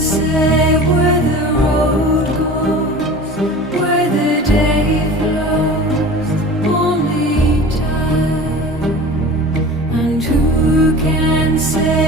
say where the road goes, where the day flows? Only time. And who can say